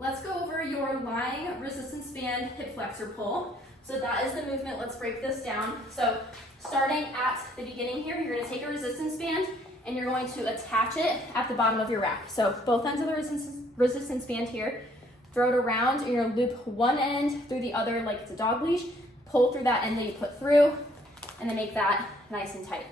let's go over your lying resistance band hip flexor pull. So that is the movement. Let's break this down. So starting at the beginning here, you're going to take a resistance band and you're going to attach it at the bottom of your rack. So both ends of the resistance band here, throw it around, and you're going to loop one end through the other like it's a dog leash, pull through that end that you put through, and then make that nice and tight.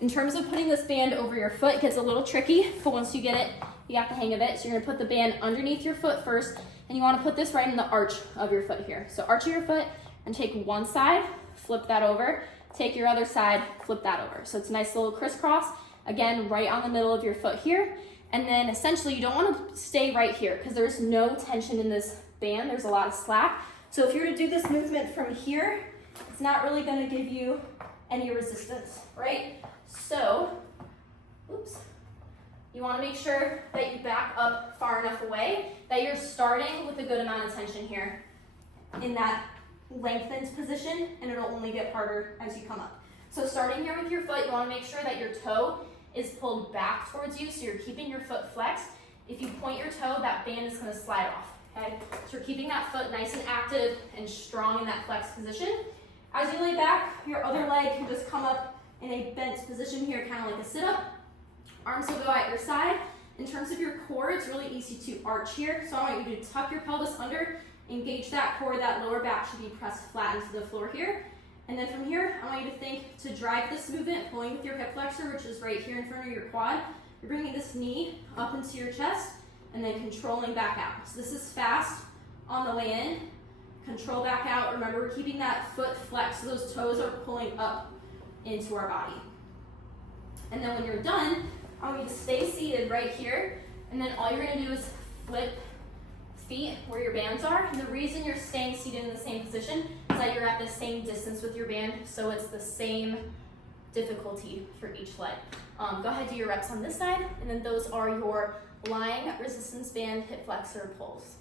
In terms of putting this band over your foot, it gets a little tricky, but once you get it, you got the hang of it. So you're gonna put the band underneath your foot first, and you wanna put this right in the arch of your foot here. So arch of your foot, and take one side, flip that over, take your other side, flip that over. So it's a nice little crisscross, again, right on the middle of your foot here. And then essentially you don't wanna stay right here because there's no tension in this band, there's a lot of slack. So if you're to do this movement from here, it's not really gonna give you any resistance, right? So, oops. You want to make sure that you back up far enough away that you're starting with a good amount of tension here in that lengthened position, and it'll only get harder as you come up. So starting here with your foot, you want to make sure that your toe is pulled back towards you, so you're keeping your foot flexed. If you point your toe, that band is going to slide off, okay? So you're keeping that foot nice and active and strong in that flexed position. As you lay back, your other leg can just come up in a bent position here, kind of like a sit-up. Arms will go at your side. In terms of your core, it's really easy to arch here. So I want you to tuck your pelvis under, engage that core, that lower back should be pressed flat into the floor here. And then from here, I want you to think to drive this movement, pulling with your hip flexor, which is right here in front of your quad. You're bringing this knee up into your chest and then controlling back out. So this is fast on the way in. Control back out. Remember, we're keeping that foot flexed so those toes are pulling up into our body. And then when you're done, I want you to stay seated right here, and then all you're going to do is flip feet where your bands are. And the reason you're staying seated in the same position is that you're at the same distance with your band, so it's the same difficulty for each leg. Go ahead, do your reps on this side, and then those are your lying resistance band hip flexor pulls.